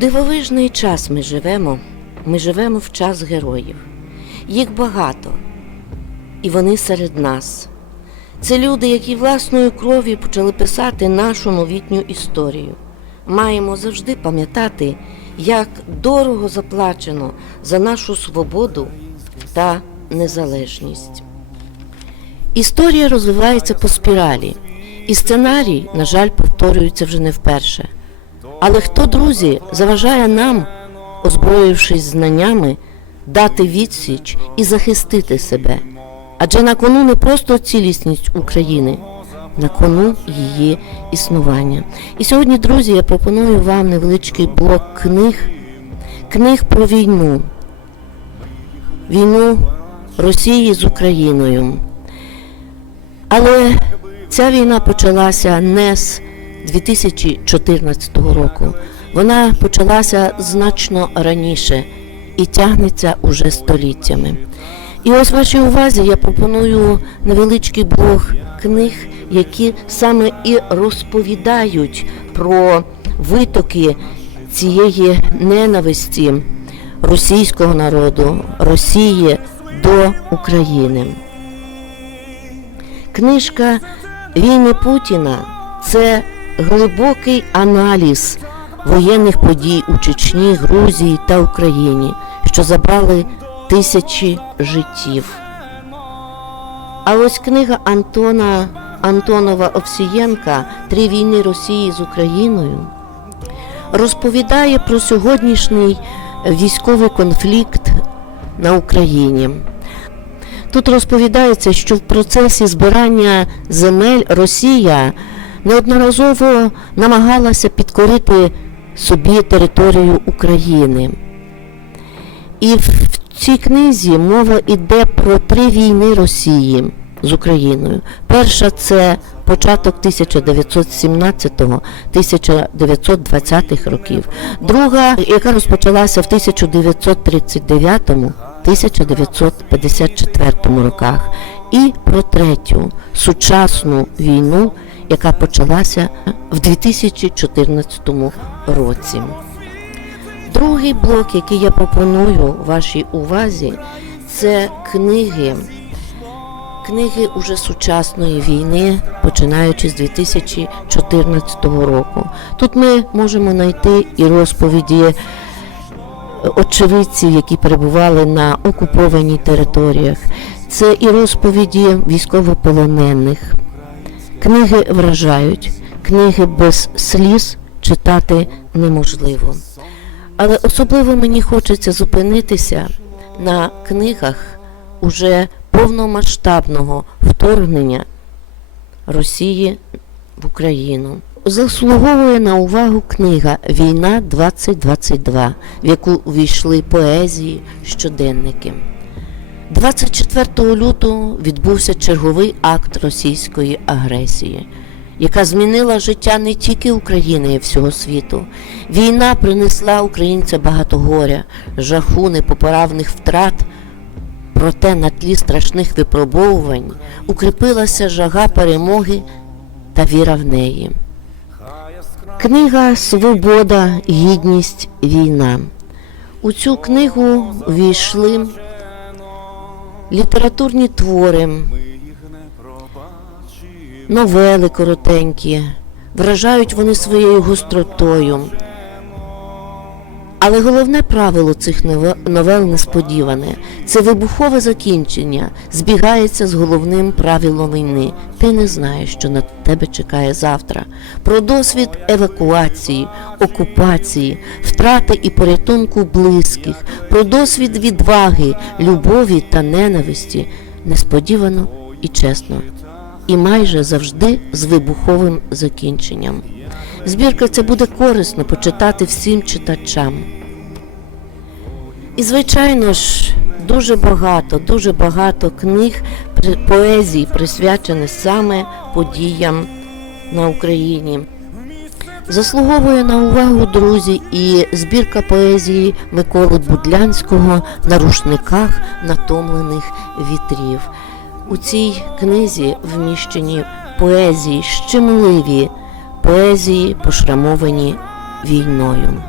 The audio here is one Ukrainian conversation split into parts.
дивовижний час ми живемо. Ми живемо в час героїв. Їх багато, і вони серед нас. Це люди, які власною кров'ю почали писати нашу новітню історію. Маємо завжди пам'ятати, як дорого заплачено за нашу свободу та незалежність. Історія розвивається по спіралі, і сценарій, на жаль, повторюється вже не вперше. Але хто, друзі, заважає нам, озброївшись знаннями, дати відсіч і захистити себе? Адже на кону не просто цілісність України, на кону її існування. І сьогодні, друзі, я пропоную вам невеличкий блок книг, книг про війну, війну Росії з Україною. Але ця війна почалася не з 2014 року. Вона почалася значно раніше і тягнеться уже століттями. І ось вашій увазі я пропоную невеличкий блок книг, які саме і розповідають про витоки цієї ненависті російського народу, Росії до України. Книжка Війни Путіна це глибокий аналіз воєнних подій у Чечні, Грузії та Україні, що забрали тисячі життів. А ось книга Антона Антонова Овсієнка Три війни Росії з Україною розповідає про сьогоднішній військовий конфлікт на Україні. Тут розповідається, що в процесі збирання земель Росія неодноразово намагалася підкорити собі територію України. І в цій книзі мова йде про три війни Росії з Україною. Перша це початок 1917-1920 років. Друга, яка розпочалася в 1939-1954 роках. І про третю сучасну війну, яка почалася в 2014 році. Другий блок, який я пропоную вашій увазі, це книги, книги уже сучасної війни, починаючи з 2014 року. Тут ми можемо знайти і розповіді очевидців, які перебували на окупованій територіях. Це і розповіді військовополонених. Книги вражають, книги без сліз читати неможливо. Але особливо мені хочеться зупинитися на книгах уже повномасштабного вторгнення Росії в Україну. Заслуговує на увагу книга Війна 2022, в яку увійшли поезії, щоденники. 24 лютого відбувся черговий акт російської агресії, яка змінила життя не тільки України, й всього світу. Війна принесла українцям багато горя, жаху, непоправних втрат. Проте на тлі страшних випробовувань укріпилася жага перемоги та віра в неї. Книга Свобода, гідність, війна. У цю книгу війшли літературні твори, новели коротенькі, вражають вони своєю гостротою. Але головне правило цих нове- новел несподіване це вибухове закінчення збігається з головним правилом війни. Ти не знаєш, що на тебе чекає завтра. Про досвід евакуації, окупації, втрати і порятунку близьких, про досвід відваги, любові та ненависті несподівано і чесно. І майже завжди з вибуховим закінченням. Збірка це буде корисно почитати всім читачам. І, звичайно ж, дуже багато, дуже багато книг при- поезій присвячених саме подіям на Україні. Заслуговує на увагу, друзі, і збірка поезії Миколи Будлянського на рушниках натомлених вітрів. У цій книзі вміщені поезії щемливі, поезії, пошрамовані війною.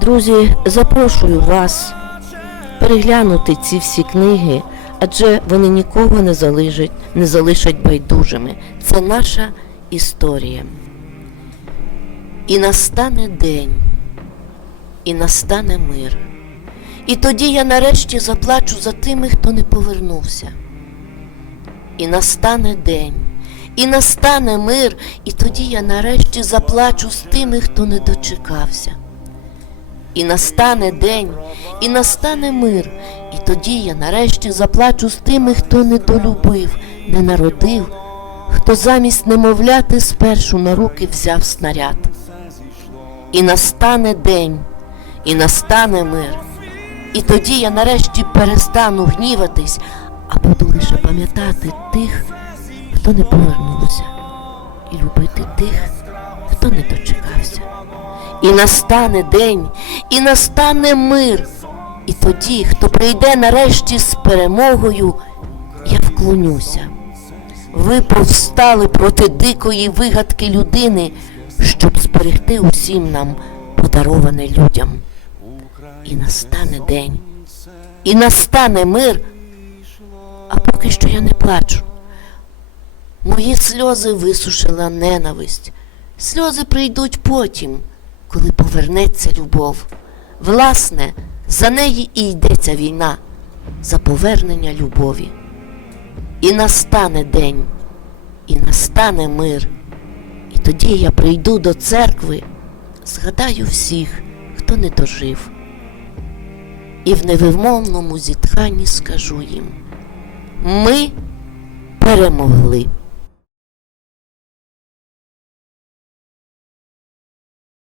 Друзі, запрошую вас переглянути ці всі книги, адже вони нікого не залишать, не залишать байдужими. Це наша історія. І настане день, і настане мир. І тоді я нарешті заплачу за тими, хто не повернувся. І настане день, і настане мир, і тоді я нарешті заплачу з тими, хто не дочекався. І настане день, і настане мир, і тоді я нарешті заплачу з тими, хто не долюбив, не народив, хто замість немовляти спершу на руки взяв снаряд. І настане день, і настане мир, і тоді я нарешті перестану гніватись, а буду лише пам'ятати тих, хто не повернувся, і любити тих, хто не дочекався. І настане день, і настане мир. І тоді, хто прийде нарешті з перемогою, я вклонюся. Ви повстали проти дикої вигадки людини, щоб зберегти усім нам подароване людям. І настане день, і настане мир, а поки що я не плачу. Мої сльози висушила ненависть. Сльози прийдуть потім, коли повернеться любов. Власне, за неї і йдеться війна, за повернення любові. І настане день, і настане мир. І тоді я прийду до церкви, згадаю всіх, хто не дожив. І в невимовному зітханні скажу їм: ми перемогли.